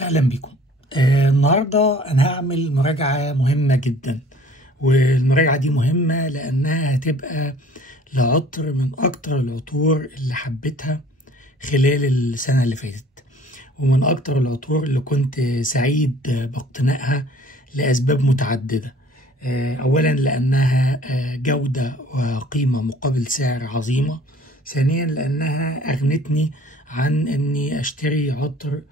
أهلا بكم. النهاردة أنا هعمل مراجعة مهمة جدا، والمراجعة دي مهمة لأنها هتبقى لعطر من أكتر العطور اللي حبيتها خلال السنة اللي فاتت، ومن أكتر العطور اللي كنت سعيد باقتنائها لأسباب متعددة. أولا لأنها جودة وقيمة مقابل سعر عظيمة. ثانيا لأنها أغنتني عن أني أشتري عطر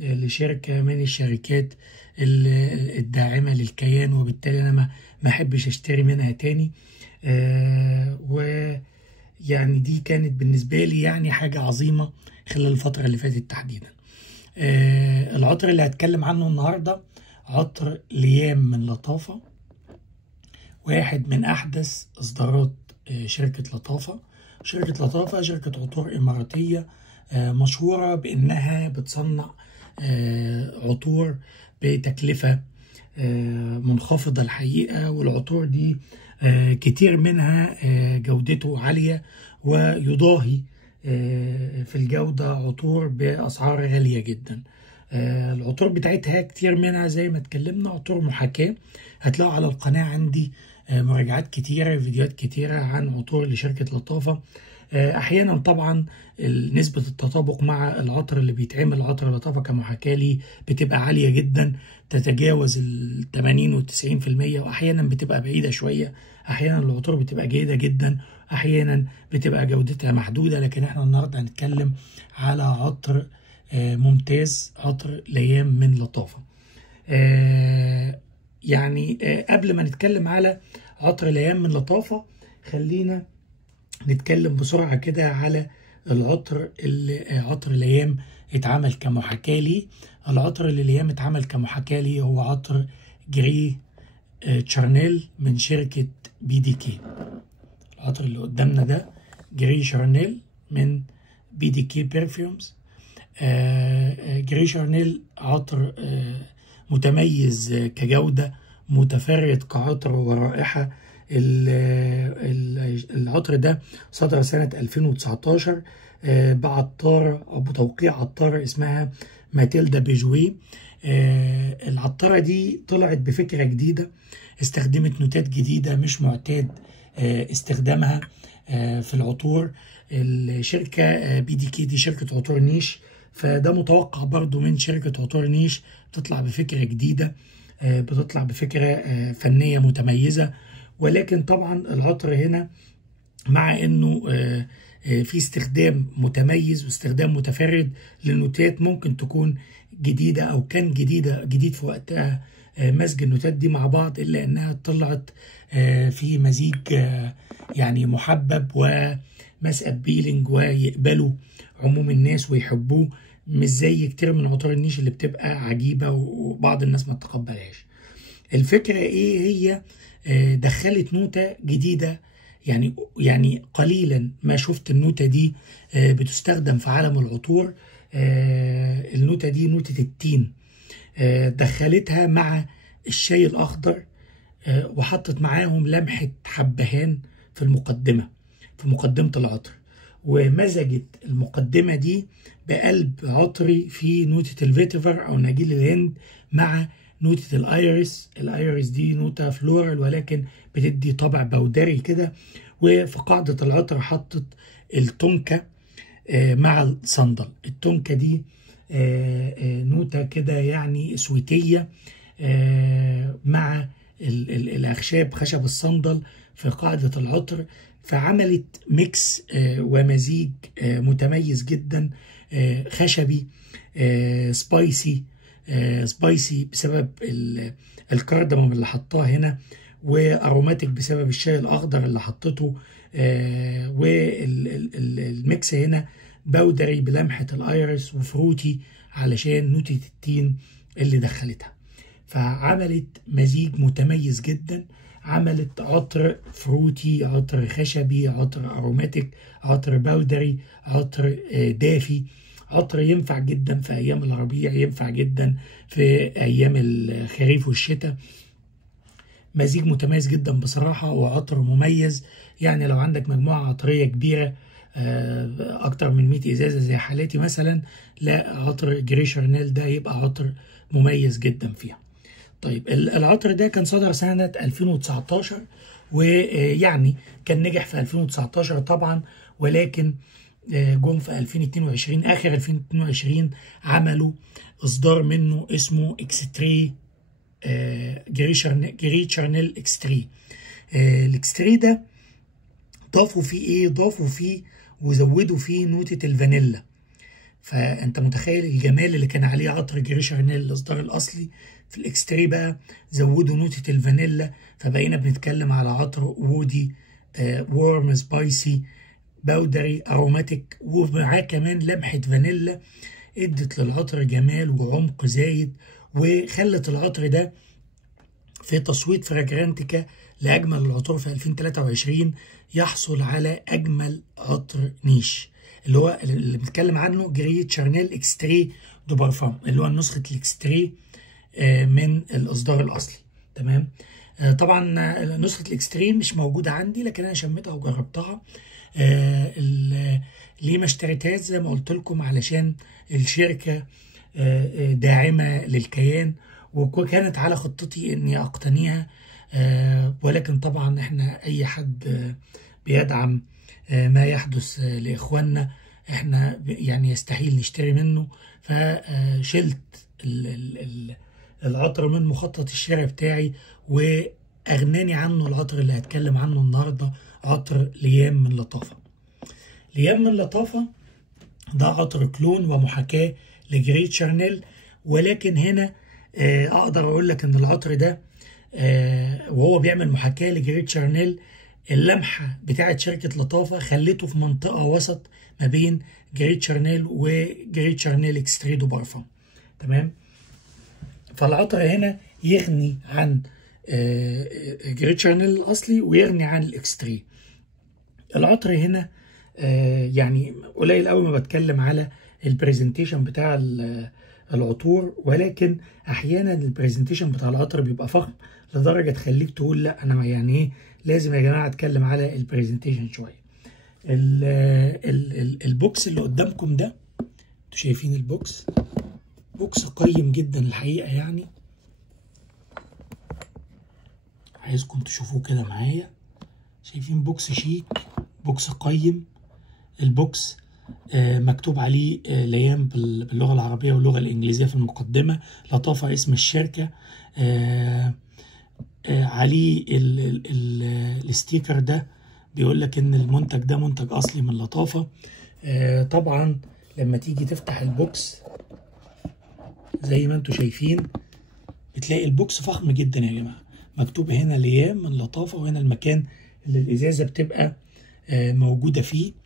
لشركة من الشركات الداعمة للكيان، وبالتالي أنا ما أحبش أشتري منها تاني. ويعني دي كانت بالنسبة لي يعني حاجة عظيمة خلال الفترة اللي فاتت تحديدا. العطر اللي هتكلم عنه النهاردة عطر ليام من لطافة، واحد من أحدث إصدارات شركة لطافة. شركة لطافة شركة عطور إماراتية مشهورة بأنها بتصنع عطور بتكلفة منخفضة الحقيقة، والعطور دي كتير منها جودته عالية ويضاهي في الجودة عطور بأسعار غالية جدا. العطور بتاعتها كتير منها زي ما اتكلمنا عطور محاكاة. هتلاقوا على القناة عندي مراجعات كتيرة، فيديوهات كتيرة عن عطور لشركة لطافة. احيانا طبعا نسبة التطابق مع العطر اللي بيتعمل عطر لطافة كمحاكاة ليه بتبقى عالية جدا، تتجاوز 80 و 90%، واحيانا بتبقى بعيدة شوية. احيانا العطور بتبقى جيدة جدا، احيانا بتبقى جودتها محدودة. لكن احنا النهارده هنتكلم على عطر ممتاز، عطر ليام من لطافة. قبل ما نتكلم على عطر ليام من لطافة، خلينا نتكلم بسرعة كده على العطر اللي عطر ليام اتعمل كمحاكاة ليه. العطر اللي ليام اتعمل كمحاكاة ليه هو عطر جري شارنيل من شركة بي دي كي. العطر اللي قدامنا ده جري شارنيل من بي دي كي بيرفيومز. جري شارنيل عطر متميز كجودة، متفرد كعطر ورائحة. العطر ده صدر سنة 2019 بعطارة أو بتوقيع عطارة اسمها ماتيلدا بيجوي. العطارة دي طلعت بفكرة جديدة، استخدمت نوتات جديدة مش معتاد استخدامها في العطور. الشركة بي دي كي دي شركة عطور نيش، فده متوقع برضو من شركة عطور نيش تطلع بفكرة جديدة، بتطلع بفكرة فنية متميزة. ولكن طبعا العطر هنا مع انه في استخدام متميز واستخدام متفرد للنوتات ممكن تكون جديدة او كان جديد في وقتها مزج النوتات دي مع بعض، الا انها طلعت في مزيج يعني محبب وماس ابيلينج ويقبلوا عموم الناس ويحبوه، مش زي كتير من عطور النيش اللي بتبقى عجيبة وبعض الناس ما تتقبلهاش. الفكرة ايه هي؟ دخلت نوتة جديدة، يعني قليلا ما شفت النوتة دي بتستخدم في عالم العطور. النوتة دي نوتة التين، دخلتها مع الشاي الأخضر، وحطت معاهم لمحة حبهان في مقدمة العطر، ومزجت المقدمة دي بقلب عطري في نوتة الفيتيفر أو نجيل الهند مع نوتة الآيريس. الآيريس دي نوتة فلورال ولكن بتدي طابع بودري كده. وفي قاعدة العطر حطت التونكا مع الصندل. التونكا دي نوتة كده يعني سويتية مع الأخشاب، خشب الصندل في قاعدة العطر، فعملت ميكس ومزيج متميز جدا، خشبي سبايسي بسبب الكارداموم اللي حطاه هنا، واروماتيك بسبب الشاي الاخضر اللي حطته، والميكس هنا بودري بلمحة الايرس وفروتي علشان نوتة التين اللي دخلتها. فعملت مزيج متميز جدا، عملت عطر فروتي، عطر خشبي، عطر اروماتيك، عطر بودري، عطر دافي، عطر ينفع جدا في ايام الربيع، ينفع جدا في ايام الخريف والشتاء. مزيج متميز جدا بصراحة، وعطر مميز. يعني لو عندك مجموعة عطرية كبيرة اكتر من 100 ازازه زي حالاتي مثلا، لا، عطر جري شارنيل ده يبقى عطر مميز جدا فيها. طيب العطر ده كان صدر سنه 2019، ويعني كان نجح في 2019 طبعا، ولكن جم في 2022 اخر 2022 عملوا اصدار منه اسمه اكستري، جري شارنيل اكستري. الاكستري ده ضافوا فيه ايه؟ ضافوا فيه وزودوا فيه نوتة الفانيلا. فانت متخيل الجمال اللي كان عليه عطر جري شارنيل الاصدار الاصلي، في الاكستري بقى زودوا نوتة الفانيلا، فبقينا بنتكلم على عطر وودي، وورم سبايسي باودري اروماتيك، ومعاه كمان لمحة فانيلا ادت للعطر جمال وعمق زايد، وخلت العطر ده في تصويت فراجرانتيكا لأجمل العطور في 2023 يحصل على أجمل عطر نيش، اللي هو اللي بنتكلم عنه جري شارنيل اكستري دو بارفام، اللي هو نسخة الاكستري من الإصدار الأصلي. تمام. طبعا نسخة الاكستري مش موجودة عندي، لكن أنا شميتها وجربتها. ليه ما اشتريتهاش؟ زي ما قلت لكم علشان الشركة داعمة للكيان، وكانت على خطتي اني اقتنيها، ولكن طبعا احنا اي حد بيدعم ما يحدث لاخواننا احنا يعني يستحيل نشتري منه، فشلت العطر من مخطط الشراء بتاعي، واغناني عنه العطر اللي هتكلم عنه النهارده، عطر ليام من لطافة. ليام من لطافة ده عطر كلون ومحاكاة لجري شارنيل، ولكن هنا اقدر اقول لك ان العطر ده وهو بيعمل محاكاة لجري شارنيل، اللمحة بتاعت شركة لطافة خلته في منطقة وسط ما بين جري شارنيل وجري شارنيل اكستري دو بارفان. تمام. فالعطر هنا يغني عن جري شارنيل الاصلي ويغني عن الاكستري. العطر هنا يعني قليل قوي ما بتكلم على البرزنتيشن بتاع العطور، ولكن احيانا البرزنتيشن بتاع العطر بيبقى فخم لدرجه تخليك تقول لا انا يعني ايه، لازم يا جماعه اتكلم على البرزنتيشن شويه. البوكس اللي قدامكم ده، انتوا شايفين البوكس؟ بوكس قيم جدا الحقيقه، يعني عايزكم تشوفوه كده معايا. شايفين بوكس شيك، بوكس قيم. البوكس مكتوب عليه ليام باللغة العربية واللغة الإنجليزية في المقدمة، لطافة اسم الشركة، عليه الستيكر ده بيقول لك إن المنتج ده منتج أصلي من لطافة. طبعا لما تيجي تفتح البوكس زي ما انتوا شايفين بتلاقي البوكس فخم جدا يا جماعة، مكتوب هنا ليام من لطافة، وهنا المكان اللي الإزازة بتبقى موجودة فيه.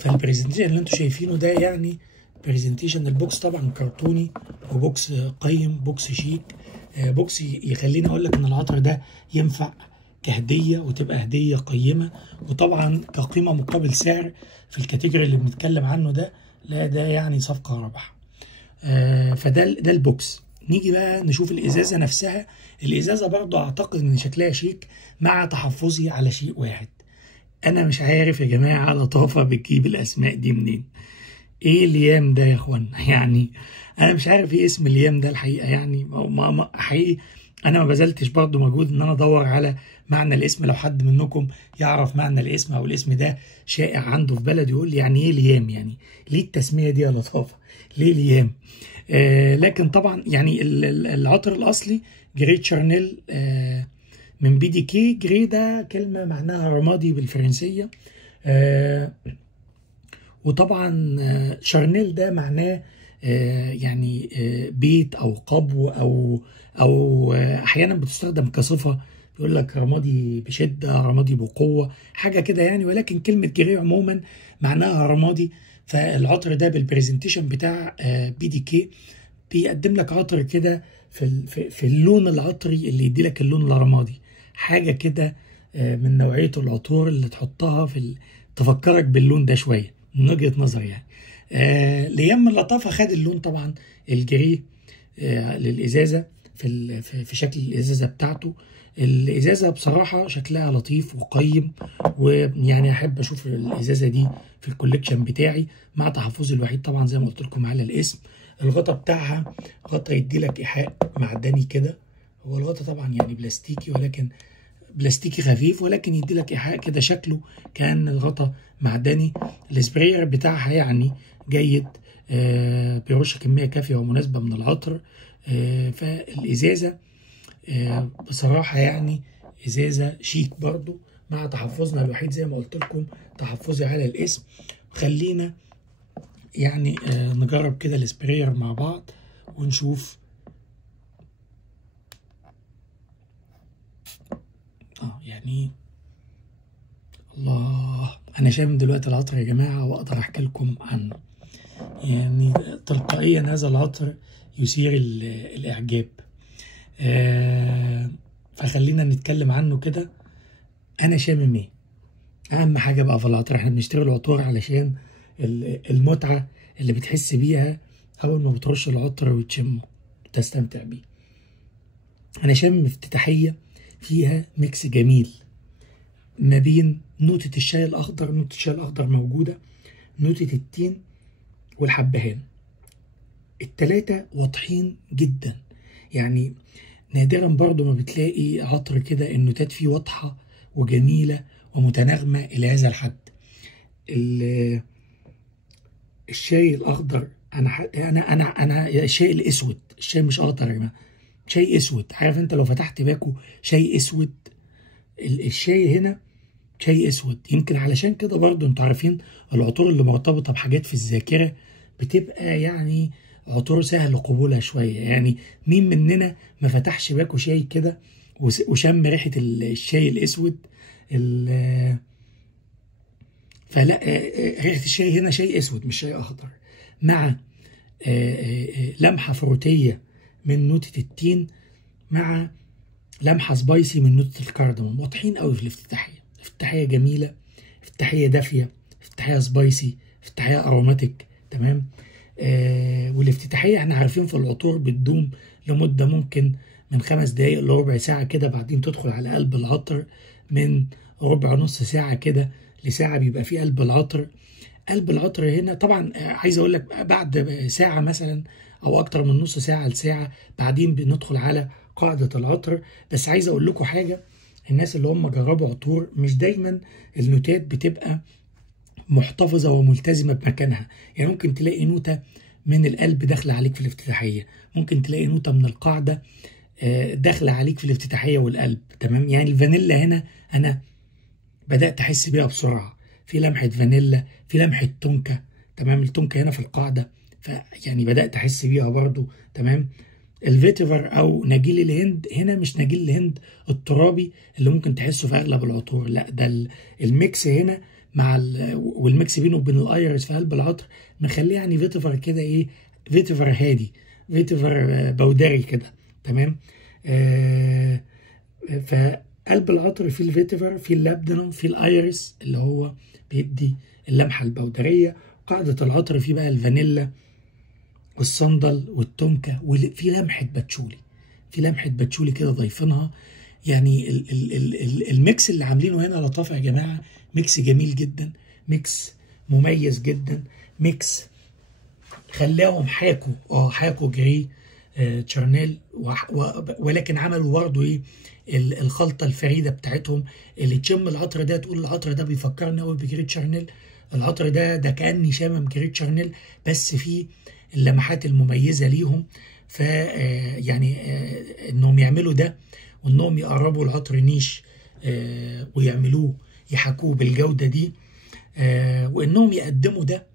فالبرزنتيشن اللي انتوا شايفينه ده يعني برزنتيشن البوكس طبعا كرتوني، وبوكس قيم، بوكس شيك، بوكس يخليني اقول لك ان العطر ده ينفع كهديه وتبقى هديه قيمه، وطبعا كقيمه مقابل سعر في الكاتيجوري اللي بنتكلم عنه ده، لا ده يعني صفقه رابحه. فده البوكس. نيجي بقى نشوف الازازه نفسها. الازازه برضو اعتقد ان شكلها شيك، مع تحفظي على شيء واحد، انا مش عارف يا جماعه لطافه بتجيب الاسماء دي منين. ايه ليام ده يا اخوانا؟ يعني انا مش عارف ايه اسم ليام ده الحقيقه، يعني حقيقي انا ما بذلتش برضو مجهود ان انا ادور على معنى الاسم. لو حد منكم يعرف معنى الاسم او الاسم ده شائع عنده في بلد يقول لي يعني ايه ليام، يعني ليه التسميه دي يا لطافه، ليه ليام؟ لكن طبعا يعني العطر الاصلي جري شارنيل من بي دي كي. جري ده كلمه معناها رمادي بالفرنسيه، وطبعا شارنيل ده معناه يعني بيت او قبو او احيانا بتستخدم كصفه، بيقول لك رمادي بشده، رمادي بقوه، حاجه كده يعني، ولكن كلمه جري عموما معناها رمادي. فالعطر ده بالبرزنتيشن بتاع بي دي كي بيقدم لك عطر كده في اللون العطري اللي يدي لك اللون الرمادي، حاجه كده من نوعيه العطور اللي تحطها تفكرك باللون ده شويه من وجهه نظري يعني. ليام من لطافه خد اللون طبعا الجري للازازه، في شكل الازازه بتاعته. الازازه بصراحه شكلها لطيف وقيم، ويعني احب اشوف الازازه دي في الكوليكشن بتاعي، مع تحفظي الوحيد طبعا زي ما قلت لكم على الاسم. الغطا بتاعها غطا يديلك ايحاء معدني كده، هو الغطا طبعا يعني بلاستيكي، ولكن بلاستيكي خفيف، ولكن يديلك ايحاء كده شكله كأن الغطا معدني. السبراير بتاعها يعني جيد، بيرش كميه كافيه ومناسبه من العطر. فالازازه بصراحه يعني ازازه شيك برضو، مع تحفظنا الوحيد زي ما قلت لكم تحفظي على الاسم. خلينا يعني نجرب كده السبراير مع بعض ونشوف. يعني الله، انا شامم دلوقتي العطر يا جماعه، واقدر احكي لكم عنه. يعني تلقائيا هذا العطر يثير الاعجاب. فخلينا نتكلم عنه كده. انا شامم ايه؟ اهم حاجه بقى في العطر، احنا بنشتري العطور علشان المتعه اللي بتحس بيها اول ما بترش العطر وتشمه تستمتع بيه. انا شامم افتتاحيه فيها ميكس جميل ما بين نوتة الشاي الأخضر، نوتة الشاي الأخضر موجودة، نوتة التين والحبهان، التلاتة واضحين جدا. يعني نادرا برضو ما بتلاقي عطر كده النوتات فيه واضحة وجميلة ومتناغمة إلى هذا الحد. الشاي الأخضر أنا الشاي الأسود، الشاي مش أخضر يا جماعة، شاي أسود. عارف أنت لو فتحت باكو شاي أسود، الشاي هنا شاي اسود. يمكن علشان كده برضو انتوا عارفين العطور اللي مرتبطه بحاجات في الذاكره بتبقى يعني عطور سهل قبولها شويه. يعني مين مننا ما فتحش باكو شاي كده وشم ريحه الشاي الاسود؟ فلا، ريحه الشاي هنا شاي اسود مش شاي اخضر، مع لمحه فروتيه من نوتة التين، مع لمحه سبايسي من نوتة الكاردموم. واضحين قوي في الافتتاحيه. افتتاحيه جميله، افتتاحيه دافيه، افتتاحيه سبايسي، افتتاحيه اروماتيك. تمام. والافتتاحيه احنا عارفين في العطور بتدوم لمده ممكن من 5 دقايق لربع ساعه كده، بعدين تدخل على قلب العطر من ربع نص ساعه كده لساعه بيبقى في قلب العطر. قلب العطر هنا طبعا عايز اقول لك بعد ساعه مثلا او اكتر من نص ساعه لساعه بعدين بندخل على قاعده العطر. بس عايز اقول لكم حاجه، الناس اللي هم جربوا عطور مش دايما النوتات بتبقى محتفظه وملتزمه بمكانها. يعني ممكن تلاقي نوته من القلب داخله عليك في الافتتاحيه، ممكن تلاقي نوته من القاعده داخله عليك في الافتتاحيه والقلب. تمام. يعني الفانيلا هنا انا بدات احس بيها بسرعه، في لمحه فانيلا، في لمحه تونكا. تمام. التونكا هنا في القاعده، فيعني بدات احس بيها برضو. تمام. الفيتيفر او نجيل الهند هنا مش نجيل الهند الترابي اللي ممكن تحسه في اغلب العطور، لا ده الميكس هنا مع والميكس بينه وبين الايرس في قلب العطر مخليه يعني فيتيفر كده ايه، فيتيفر هادي، فيتيفر بودري كده. تمام. فقلب العطر فيه الفيتيفر، فيه اللابدنوم، فيه الايرس اللي هو بيدي اللمحه البودريه. قاعده العطر فيه بقى الفانيلا والصندل والتونكا، وفي لمحه باتشولي، في لمحه باتشولي كده ضايفينها. يعني الميكس اللي عاملينه هنا لطافه يا جماعه، ميكس جميل جدا، ميكس مميز جدا، ميكس خلاهم حاكوا جري تشارنيل، ولكن عملوا برضه ايه الخلطه الفريده بتاعتهم اللي تشم العطر ده تقول العطر ده بيفكرني قوي بجري تشارنيل، العطر ده كاني شامم جري تشارنيل، بس فيه اللمحات المميزه ليهم. ف يعني انهم يعملوا ده، وانهم يقربوا العطر نيش ويعملوه يحاكوه بالجوده دي، وانهم يقدموا ده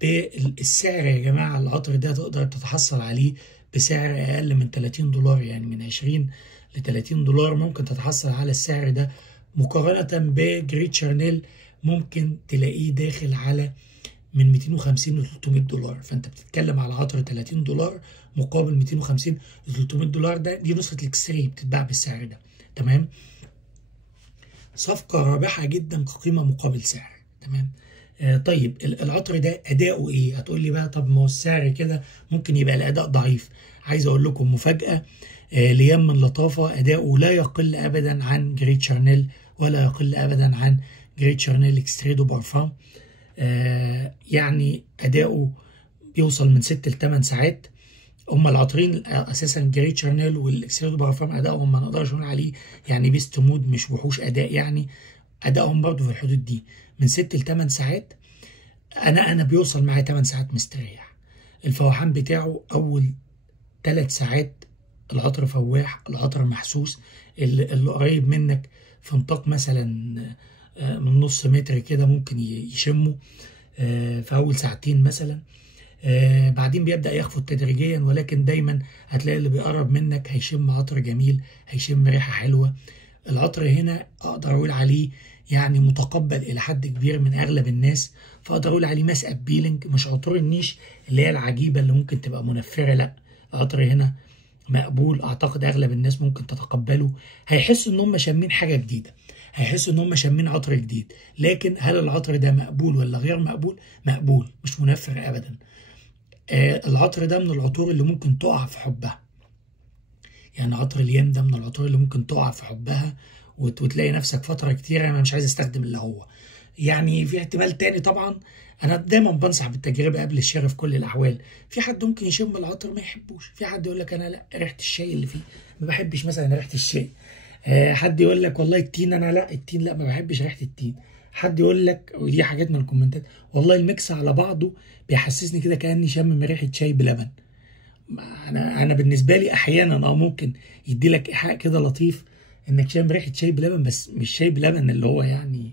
بالسعر يا جماعه. العطر ده تقدر تتحصل عليه بسعر اقل من $30، يعني من 20 ل $30 ممكن تتحصل على السعر ده، مقارنه بجريت شارنيل ممكن تلاقيه داخل على من 250 ل $300. فانت بتتكلم على عطر $30 مقابل 250 ل $300. دي نسخه الاكستري بتتباع بالسعر ده. تمام. صفقه رابحه جدا كقيمه مقابل سعر. تمام. طيب العطر ده اداؤه ايه؟ هتقول لي بقى طب ما هو السعر كده ممكن يبقى الاداء ضعيف. عايز اقول لكم مفاجاه، ليام من لطافه اداؤه لا يقل ابدا عن جريت شانيل، ولا يقل ابدا عن جريت شانيل اكستري دو بارفان. يعني اداؤه بيوصل من 6 ل 8 ساعات. هما العطرين اساسا جريت شانيل والاكستري دو بارفان ادائهم ما نقدرش نقول عليه يعني بيست مود، مش وحوش اداء يعني، ادائهم برضه في الحدود دي من 6 ل 8 ساعات. انا بيوصل معايا 8 ساعات مستريح. الفواحان بتاعه اول 3 ساعات العطر فواح، العطر محسوس، اللي قريب منك في نطاق مثلا من نص متر كده ممكن يشمه في اول ساعتين مثلا. بعدين بيبدأ يخفت تدريجيا، ولكن دايما هتلاقي اللي بيقرب منك هيشم عطر جميل، هيشم ريحة حلوة. العطر هنا اقدر اقول عليه يعني متقبل الى حد كبير من اغلب الناس، فاقدر اقول عليه ماس ابيلينج، مش عطور النيش اللي هي العجيبة اللي ممكن تبقى منفرة، لا العطر هنا مقبول، اعتقد اغلب الناس ممكن تتقبله. هيحسوا ان هم شامين حاجة جديدة، هيحسوا ان هم شامين عطر جديد. لكن هل العطر ده مقبول ولا غير مقبول؟ مقبول، مش منفر ابدا. العطر ده من العطور اللي ممكن تقع في حبها، يعني عطر اليام ده من العطور اللي ممكن تقع في حبها وتلاقي نفسك فترة كتير انا مش عايز استخدم اللي هو. يعني في احتمال تاني طبعا، انا دايما بنصح بالتجربة قبل الشراء في كل الاحوال. في حد ممكن يشم العطر ما يحبوش، في حد يقول لك انا لا ريحة الشاي اللي فيه ما بحبش مثلا ريحة الشاي. حد يقول لك والله التين انا لا التين لا ما بحبش ريحة التين. حد يقول لك، ودي حاجات من الكومنتات، والله الميكس على بعضه بيحسسني كده كأني شامم ريحة شاي بلبن. انا بالنسبه لي احيانا ممكن يدي لك ايحاء كده لطيف انك شامم ريحه شاي بلبن، بس مش شاي بلبن اللي هو يعني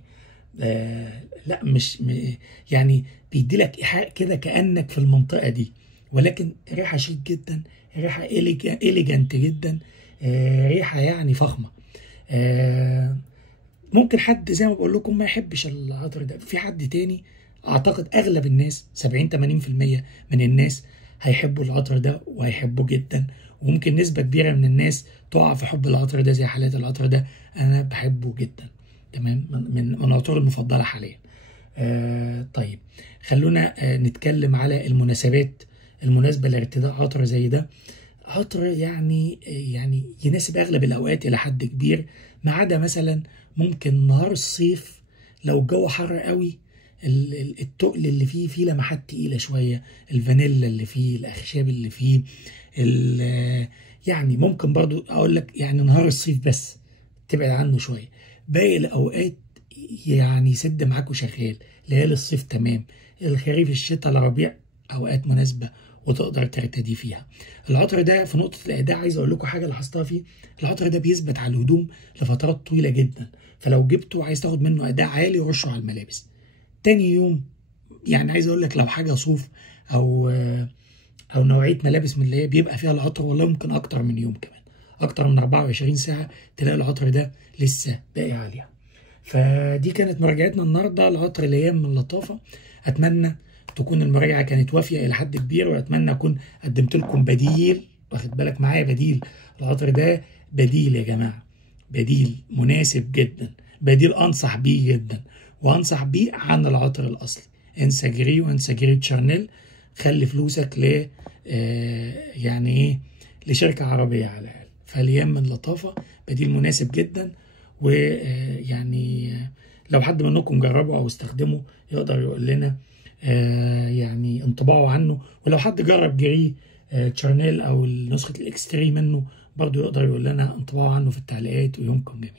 لا مش يعني بيدي لك ايحاء كده كانك في المنطقه دي، ولكن ريحه شيك جدا، ريحه اليجانت جدا، ريحه يعني فخمه. ممكن حد زي ما بقول لكم ما يحبش العطر ده، في حد تاني اعتقد اغلب الناس 70 80% من الناس هيحبوا العطر ده وهيحبوه جدا، وممكن نسبة كبيرة من الناس تقع في حب العطر ده زي حالات العطر ده. انا بحبه جدا، تمام، من العطور المفضلة حاليا. طيب خلونا نتكلم على المناسبات المناسبة لارتداء عطر زي ده. عطر يعني يناسب اغلب الاوقات الى حد كبير، ما عدا مثلا ممكن نهار الصيف لو الجو حر قوي. التقل اللي فيه لمحات تقيله شويه، الفانيلا اللي فيه، الاخشاب اللي فيه، يعني ممكن برضو اقول لك يعني نهار الصيف بس تبعد عنه شويه. باقي الاوقات يعني يسد معاك وشغال. ليالي الصيف تمام، الخريف الشتاء الربيع اوقات مناسبه وتقدر ترتدي فيها. العطر ده في نقطه الاداء عايز اقول لكم حاجه لاحظتها فيه، العطر ده بيثبت على الهدوم لفترات طويله جدا، فلو جبته عايز تاخد منه اداء عالي رشه على الملابس. تاني يوم يعني عايز اقول لك لو حاجه صوف او نوعيه ملابس من اللي هي بيبقى فيها العطر، والله ممكن اكتر من يوم كمان، اكتر من 24 ساعه تلاقي العطر ده لسه باقي عليها. فدي كانت مراجعتنا النهارده لعطر الايام من لطافه. اتمنى تكون المراجعه كانت وافيه الى حد كبير، واتمنى اكون قدمت لكم بديل، واخد بالك معايا، بديل. العطر ده بديل يا جماعه، بديل مناسب جدا، بديل انصح بيه جدا، وانصح بيه عن العطر الاصلي. انسى جري وانسى جري شانيل، خلي فلوسك ل يعني ايه، لشركه عربيه على الاقل. فاليام من لطافه بديل مناسب جدا، ويعني لو حد منكم جربه او استخدمه يقدر يقول لنا يعني انطباعه عنه. ولو حد جرب جري شانيل او نسخه الاكستري منه برضو يقدر يقول لنا انطباعه عنه في التعليقات. ويومكم جميل.